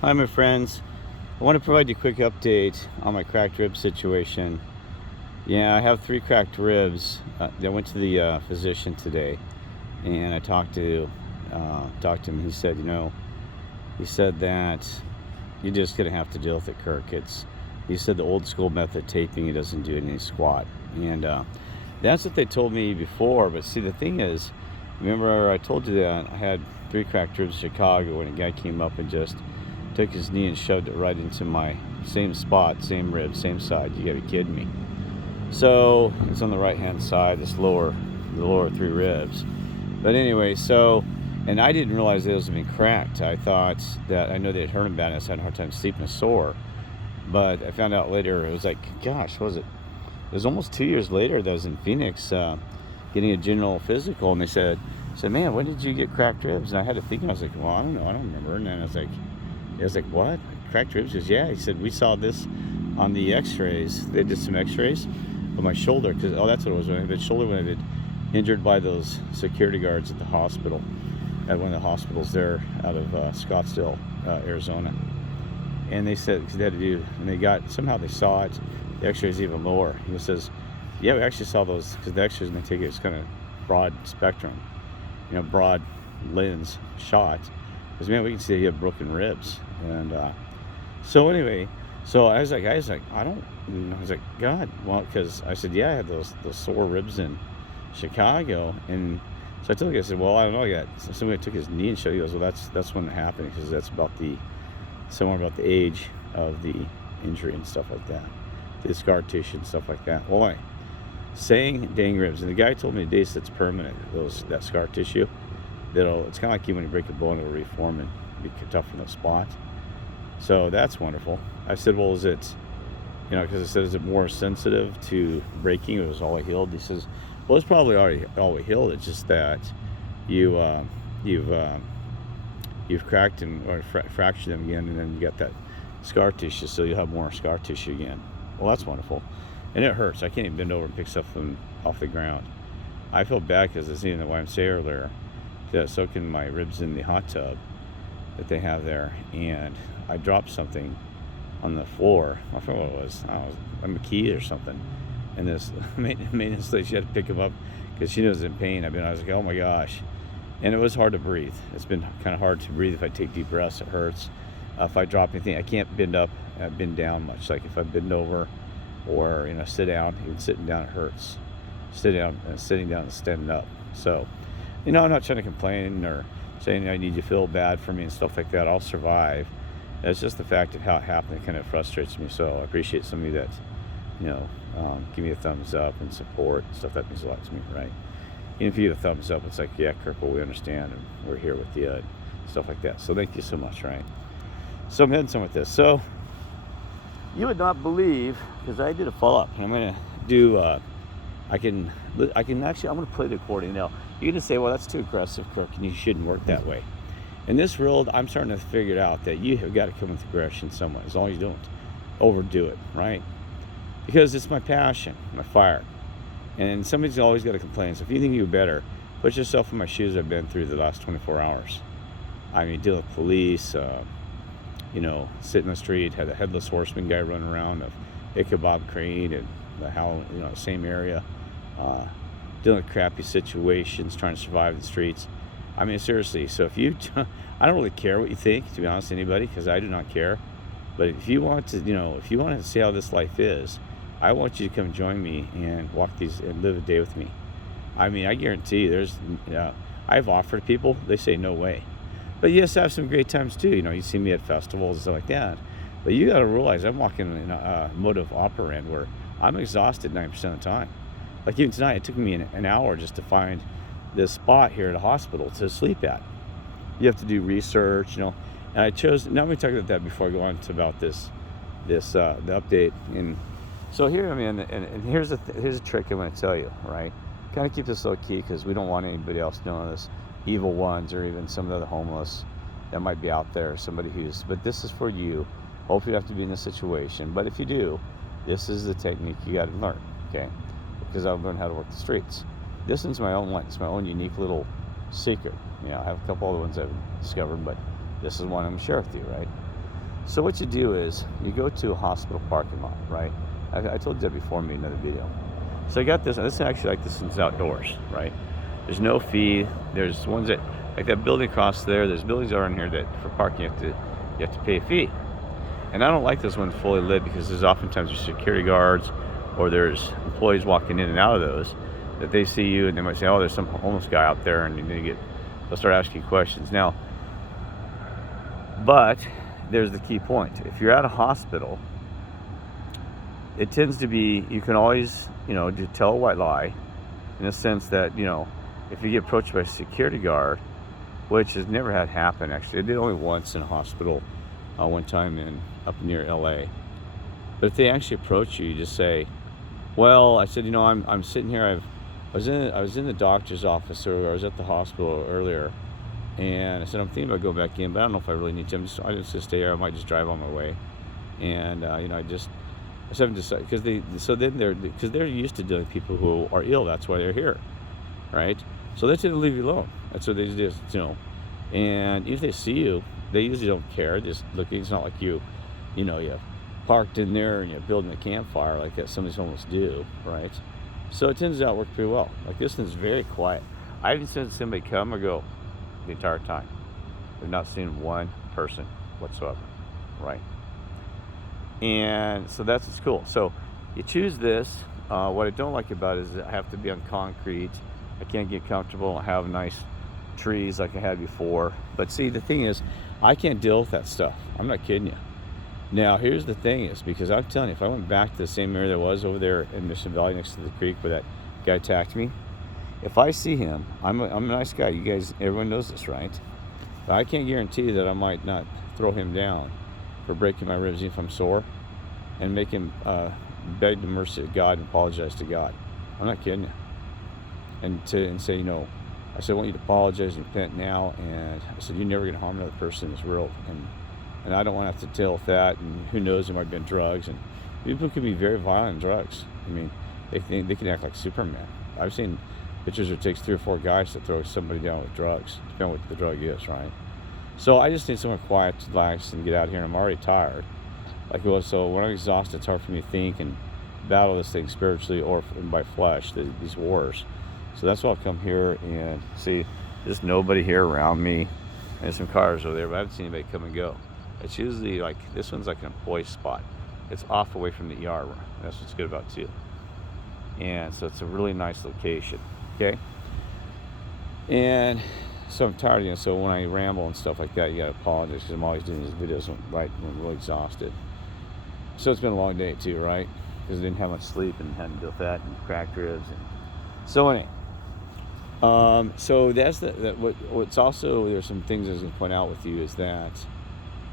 Hi, my friends. I want to provide you a quick update on my cracked rib situation. Yeah, I have three cracked ribs. I went to the physician today, and I talked to him. He said that you're just gonna have to deal with it, Kirk. He said the old school method taping it doesn't do any squat, and that's what they told me before. But see, the thing is, remember I told you that I had three cracked ribs in Chicago, and a guy came up and just took his knee and shoved it right into my same spot, same rib, same side. You gotta be kidding me. So it's on the right hand side, the lower three ribs. But anyway, and I didn't realize those had been cracked. I thought that I know they had hurt him bad and I was having a hard time sleeping sore. But I found out later, it was like, gosh, what was it? It was almost 2 years later that I was in Phoenix getting a general physical, and they said, man, when did you get cracked ribs? And I had to think, I was like, well, I don't know, I don't remember. And then I was like, what? Cracked ribs? He goes, yeah. He said, we saw this on the x-rays. They did some x-rays of my shoulder, because, that's what it was. When I had shoulder, when I had been injured by those security guards at the hospital, at one of the hospitals there out of Scottsdale, Arizona. And they said, because they had to do, and somehow they saw it, the x-rays even lower. He says, yeah, we actually saw those, because the x-rays, when they take it, it's kind of broad spectrum, broad lens shot. Because, man, we can see that you have broken ribs. And so anyway, so I was like, God, well, because I said, yeah, I had those sore ribs in Chicago. And so I told him, I said, well, I don't know, somebody took his knee and showed. He goes, well, that's when it happened, because that's somewhere about the age of the injury and stuff like that, the scar tissue and stuff like that. Boy, saying dang ribs. And the guy told me today it's permanent, that scar tissue. It's kind of like when you break a bone, it'll reform and be tough in those spots. So that's wonderful. I said, well, is it, because I said, is it more sensitive to breaking? It was all healed. He says, well, it's probably already all healed. It's just that you've cracked them or fractured them again, and then you got that scar tissue, so you'll have more scar tissue again. Well, that's wonderful. And it hurts. I can't even bend over and pick stuff off the ground. I feel bad because I was in the YMCA earlier, soaking my ribs in the hot tub that they have there, and I dropped something on the floor. I forgot what it was. I don't know, a key or something. And this maintenance lady, she had to pick him up because she was in pain. I was like, oh my gosh. And it was hard to breathe. It's been kind of hard to breathe. If I take deep breaths, it hurts. If I drop anything, I can't bend up, bend down much. Like if I bend over or sit down, even sitting down, it hurts. Sitting down and standing up. So, I'm not trying to complain or saying I need you to feel bad for me and stuff like that. I'll survive. It's just the fact of how it happened that kind of frustrates me. So I appreciate somebody that, give me a thumbs up and support and stuff. That means a lot to me, right? Even if you get a thumbs up, it's like, yeah, Kirk, well, we understand, and we're here with you, and stuff like that. So thank you so much, right? So I'm heading somewhere with this. So you would not believe, because I did a follow-up, and I'm going to do, I can actually, I'm going to play the recording now. You're going to say, well, that's too aggressive, Kirk, and you shouldn't work that way. In this world, I'm starting to figure it out that you have got to come with aggression somewhere, as long as you don't overdo it, right? Because it's my passion, my fire. And somebody's always got to complain. So if you think you better, put yourself in my shoes. I've been through the last 24 hours. I mean, dealing with police, sit in the street, had a headless horseman guy running around of Ichabod Crane and the same area, dealing with crappy situations, trying to survive the streets. I mean, seriously. So I don't really care what you think, to be honest, anybody, because I do not care. But if you want to see how this life is, I want you to come join me and walk these and live a day with me. I mean, I guarantee I've offered people, they say no way. But yes, I have some great times too. You see me at festivals and stuff like that. But you got to realize I'm walking in a mode of operand where I'm exhausted 90% of the time. Like even tonight, it took me an hour just to find this spot here at a hospital to sleep at. You have to do research, and I chose. Now let me talk about that before I go on to about the update. And so here, and here's a trick I'm going to tell you, right? Kind of keep this low key because we don't want anybody else knowing this. Evil ones or even some of the other homeless that might be out there. But this is for you. Hopefully you don't have to be in this situation. But if you do, this is the technique you got to learn, okay? Because I've learned how to work the streets. This one's my own one. It's my own unique little secret. I have a couple other ones I've discovered, but this is one I'm going to share with you, right? So what you do is you go to a hospital parking lot, right? I told you that before in another video. So I got this. This is actually like this one's outdoors, right? There's no fee. There's ones that like that building across there. There's buildings around here that for parking you have to pay a fee. And I don't like this one fully lit because there's oftentimes there's security guards or there's employees walking in and out of those that they see you and they might say, oh, there's some homeless guy out there, and they'll start asking you questions. Now, but there's the key point. If you're at a hospital, it tends to be, you can always, tell a white lie in the sense that, if you get approached by a security guard, which has never had happen actually. I did only once in a hospital one time up near LA. But if they actually approach you, you just say, well, I said, I'm sitting here, I was in the doctor's office, or I was at the hospital earlier, and I said I'm thinking about going back in, but I don't know if I really need to. I just gonna stay here. I might just drive on my way, and I just haven't decided because they're used to dealing with people who are ill. That's why they're here, right? So they tend to leave you alone. That's what they do, And if they see you, they usually don't care. Just looking. It's not like you have parked in there and you're building a campfire like that some of these homeless do, right? So it tends to work pretty well. Like this one's very quiet. I haven't seen somebody come or go the entire time. We've not seen one person whatsoever, right? And so that's what's cool. So you choose this. What I don't like about it is I have to be on concrete. I can't get comfortable. I have nice trees like I had before. But see, the thing is, I can't deal with that stuff. I'm not kidding you. Now, here's the thing is, because I'm telling you, if I went back to the same area that was over there in Mission Valley next to the creek where that guy attacked me, if I see him, I'm a nice guy. You guys, everyone knows this, right? But I can't guarantee that I might not throw him down for breaking my ribs if I'm sore and make him beg the mercy of God and apologize to God. I'm not kidding you. And say, I said, I want you to apologize and repent now. And I said, you're never going to harm another person in this world. And I don't want to have to deal with that. And who knows, there might have been drugs. And people can be very violent in drugs. I mean, they can act like Superman. I've seen pictures where it takes 3 or 4 guys to throw somebody down with drugs, depending on what the drug is, right? So I just need somewhere quiet to relax and get out here. And I'm already tired. Like it was, so when I'm exhausted, it's hard for me to think and battle this thing spiritually or by flesh, these wars. So that's why I'll come here and see there's nobody here around me. And there's some cars over there, but I haven't seen anybody come and go. It's usually like, this one's like an employee spot. It's off away from the ER room. That's what's good about it too. And so it's a really nice location, okay? And so I'm tired, so when I ramble and stuff like that, you gotta apologize because I'm always doing these videos right when I'm really exhausted. So it's been a long day too, right? Because I didn't have much sleep and had to deal with that and cracked ribs. So anyway, so that's what's also, there's some things I was going to point out with you is that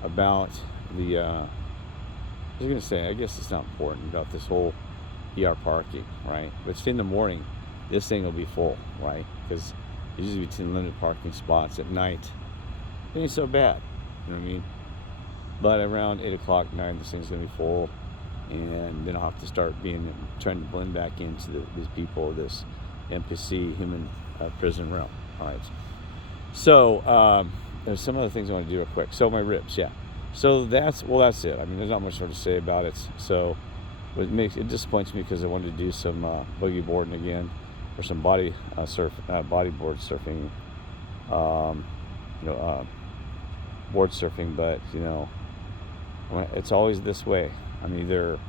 about the, I was going to say, I guess it's not important about this whole ER parking, right? But it's in the morning, this thing will be full, right? Because usually between limited parking spots at night, it ain't so bad, you know what I mean? But around 8 o'clock, 9, this thing's going to be full. And then I'll have to start trying to blend back into these people, this NPC, human prison realm. All right. So there's some other things I want to do real quick. So my ribs, yeah. So that's it. I mean, there's not much more to say about it. So it disappoints me because I wanted to do some boogie boarding again, or some bodyboard surfing, board surfing. But it's always this way. I'm either,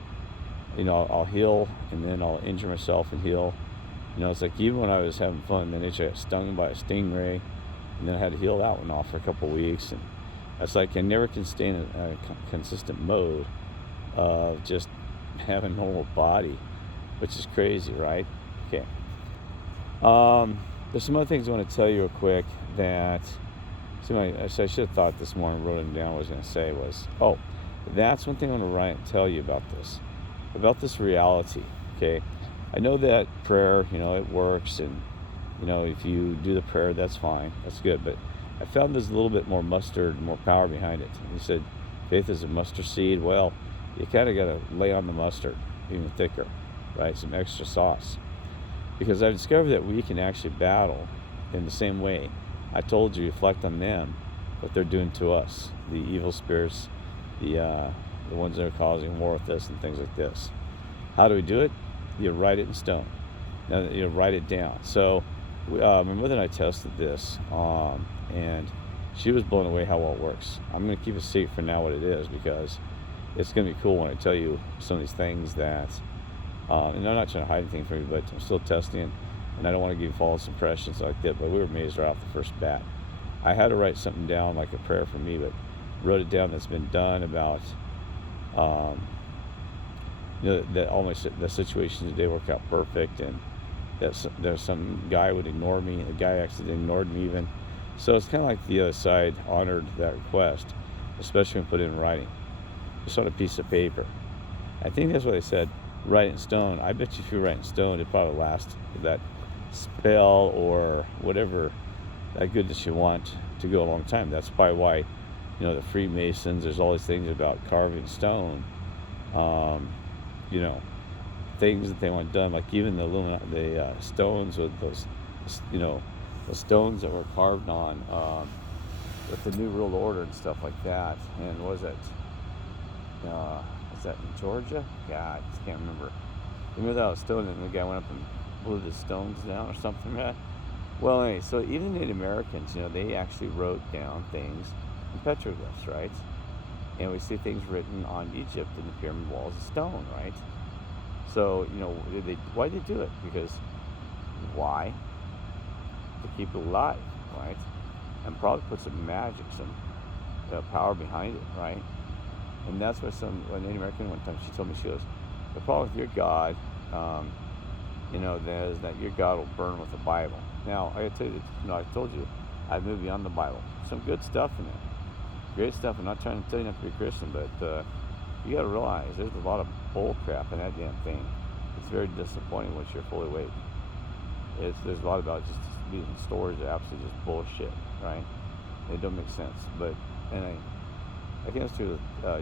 I'll heal and then I'll injure myself and heal. It's like even when I was having fun, then I got stung by a stingray, and then I had to heal that one off for a couple of weeks. And that's like I never can stay in a consistent mode of just having a normal body, which is crazy, right? Okay. There's some other things I want to tell you real quick that I should have thought this morning, wrote them down. What I was going to say was, that's one thing I want to write and tell you about this reality, okay? I know that prayer, it works, and, if you do the prayer, that's fine, that's good, but I found there's a little bit more mustard, more power behind it. He said, faith is a mustard seed. Well, you kind of got to lay on the mustard, even thicker, right? Some extra sauce. Because I've discovered that we can actually battle in the same way. I told you, reflect on them, what they're doing to us, the evil spirits, the ones that are causing war with us and things like this. How do we do it? You write it in stone. Now, you write it down. So my mother and I tested this, and she was blown away how well it works. I'm going to keep a secret for now what it is, because it's going to be cool when I tell you some of these things that, and I'm not trying to hide anything from you, but I'm still testing it, and I don't want to give false impressions like that, but we were amazed right off the first bat. I had to write something down, like a prayer for me, but wrote it down that's been done about, that all the situations today work out perfect, and that there's some guy would ignore me, the guy actually ignored me even. So it's kind of like the other side honored that request, especially when put it in writing, just on a piece of paper. I think that's what they said, write it in stone. I bet you if you write in stone, it probably lasts that spell or whatever, that goodness you want to go a long time. That's probably why, the Freemasons, there's all these things about carving stone, things that they want done, like even the stones with those, the stones that were carved on with the New World Order and stuff like that. And was that in Georgia? God, I just can't remember. Remember that was stone, and the guy went up and blew the stones down or something like that? Well, anyway, so even the Native Americans, they actually wrote down things in petroglyphs, right? And we see things written on Egypt in the pyramid walls of stone, right? So, why did they do it? Because why? To keep it alive, right? And probably put some magic, some power behind it, right? And that's why a Native American one time, she told me, she goes, the problem with your God, is that your God will burn with the Bible. Now, I gotta tell you, I told you, I've moved beyond the Bible. Some good stuff in there. Great stuff. I'm not trying to tell you not to be a Christian, but you gotta realize there's a lot of bull crap in that damn thing. It's very disappointing once you're fully awake. There's a lot about just these stories that are absolutely just bullshit, right? They don't make sense. But, and I think it's through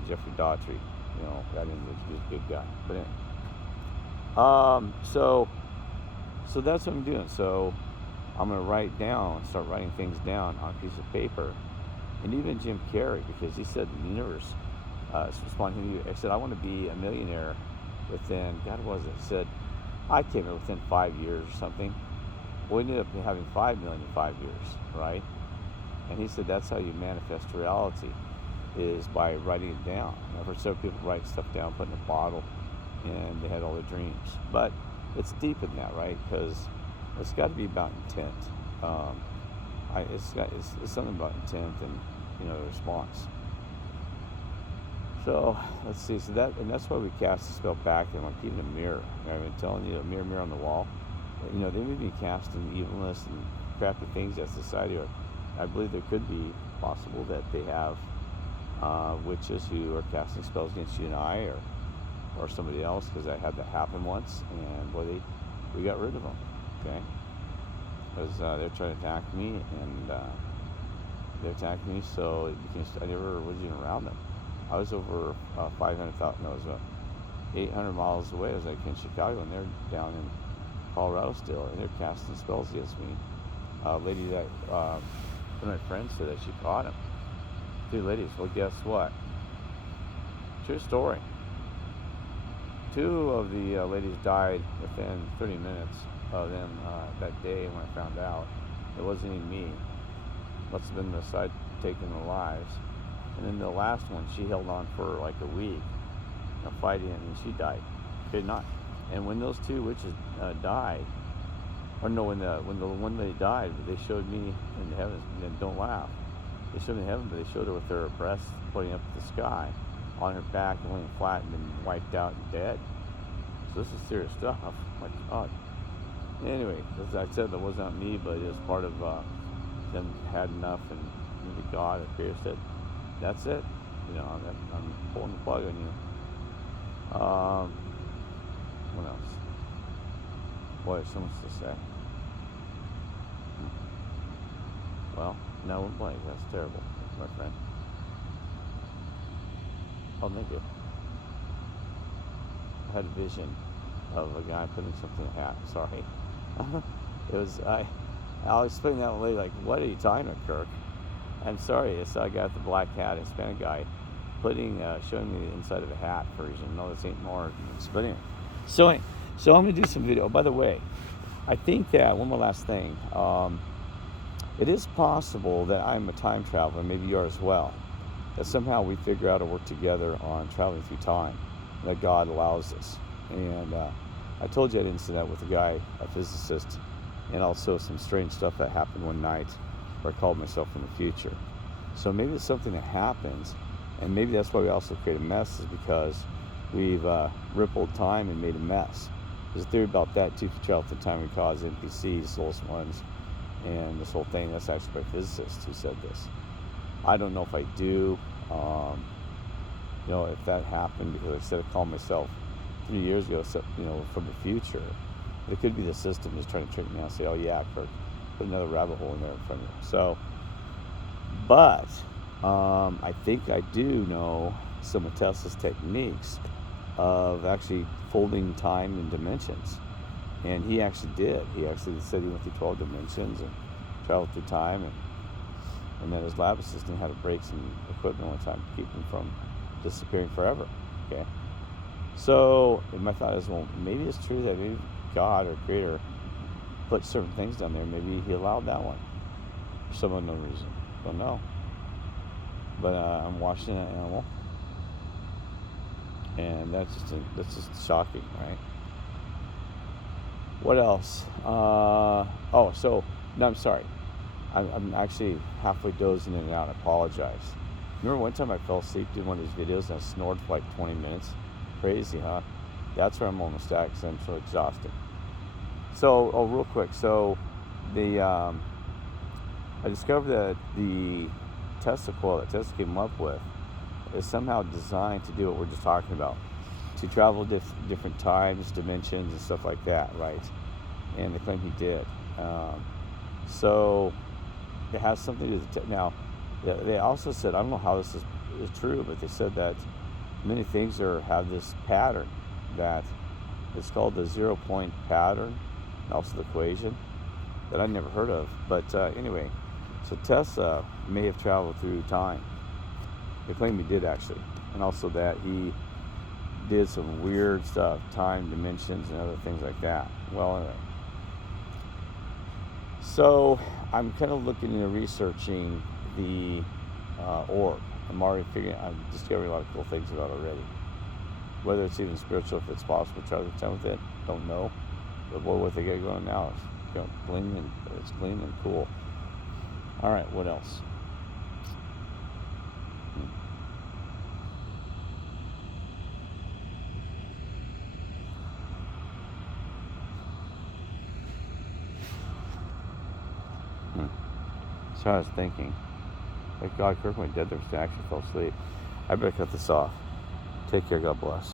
Jeffrey Daughtry, he's a good guy. But anyway. So that's what I'm doing. So I'm going to start writing things down on a piece of paper. And even Jim Carrey, because he said the universe is responding to you. I said, I want to be a millionaire within, God, what was it? He said, I came in within 5 years or something. Well, we ended up having 5 million in 5 years, right? And he said that's how you manifest reality, is by writing it down. I've heard several people write stuff down, put in a bottle, and they had all their dreams. But it's deep in that, right? Because it's got to be about intent. It's something about intent and response. So let's see. So that's why we cast the spell back, and like even a mirror. I've been telling you, a mirror on the wall. They may be casting evilness and crappy things at society. Or I believe there could be possible that they have witches who are casting spells against you and I, or somebody else, because I had that happen once, and we got rid of them. Okay, because they're trying to attack me, and they attacked me, so I never was even around them. I was over 800 miles away. I was like in Chicago, and they're down in Colorado still, and they're casting spells against me. A lady that one of my friends said that she caught him. 2 ladies. Well, guess what? True story. 2 of the ladies died within 30 minutes of them that day when I found out. It wasn't even me. Must have been the side taking their lives. And then the last one, she held on for like a week, fighting, and she died. Did not. And when those 2 witches died, or no, when the one lady died, they showed me in the heavens. And don't laugh. They showed me in heaven, but they showed her with her breasts pointing up to the sky, on her back, and laying flat, and been wiped out and dead. So this is serious stuff. My God. Anyway, as I said, that was not me, but it was part of them had enough, and maybe God appears said, that's it. I'm pulling the plug on you. What else? Boy, there's so much to say. Well, no one blank. That's terrible, my friend. Oh, thank you. I had a vision of a guy putting something in a hat. Sorry. It was, I'll explain that later. Like, what are you talking about, Kirk? I'm sorry. It's a guy with the black hat, a Hispanic guy, showing me the inside of a hat version. No, this ain't more. But anyway, so I'm gonna do some video. By the way, I think that one more last thing. It is possible that I'm a time traveler, maybe you are as well. That somehow we figure out to work together on traveling through time. That God allows this. And I told you I didn't see that with a guy, a physicist, and also some strange stuff that happened one night where I called myself from the future. So maybe it's something that happens, and maybe that's why we also create a mess, is because we've rippled time and made a mess. There's a theory about that too. If you travel through time, we cause NPCs, soulless ones, and this whole thing. That's actually by a physicist who said this. I don't know if I do. If that happened, because I said I called myself 3 years ago, so, from the future. It could be the system just trying to trick me out and say, oh yeah, Kirk, put another rabbit hole in there in front of you. So, but I think I do know some of Tesla's techniques of actually folding time and dimensions. And he actually did. He actually said he went through 12 dimensions and traveled through time, and then his lab assistant had to break some equipment one time to keep him from disappearing forever. Okay. So my thought is, well, maybe it's true that maybe God or Creator put certain things down there. Maybe He allowed that one for some unknown reason. Don't know. But I'm watching that animal, and that's just shocking, right? What else? No, I'm sorry. I'm actually halfway dozing in and out. I apologize. Remember one time I fell asleep doing one of these videos and I snored for like 20 minutes? Crazy, huh? That's where I'm almost at, because I'm so exhausted. So, real quick. So, I discovered that the Tesla coil that Tesla came up with is somehow designed to do what we're just talking about, to travel different times, dimensions, and stuff like that, right? And they claim he did. So it has something to do with now. They also said, I don't know how this is true, but they said that many things have this pattern, that it's called the 0 point pattern, and also the equation that I never heard of. But anyway, so Tesla may have traveled through time. They claim he did, actually, and also that he did some weird stuff, time, dimensions, and other things like that. Well, anyway. So I'm kind of looking into researching the orb. I'm discovering a lot of cool things about it already. Whether it's even spiritual, if it's possible to travel through time with it, don't know. But boy, what they got going now is it's clean and cool. All right, what else? So I was thinking, like, God, Kirk went dead there, I actually fell asleep. I better cut this off. Take care, God bless.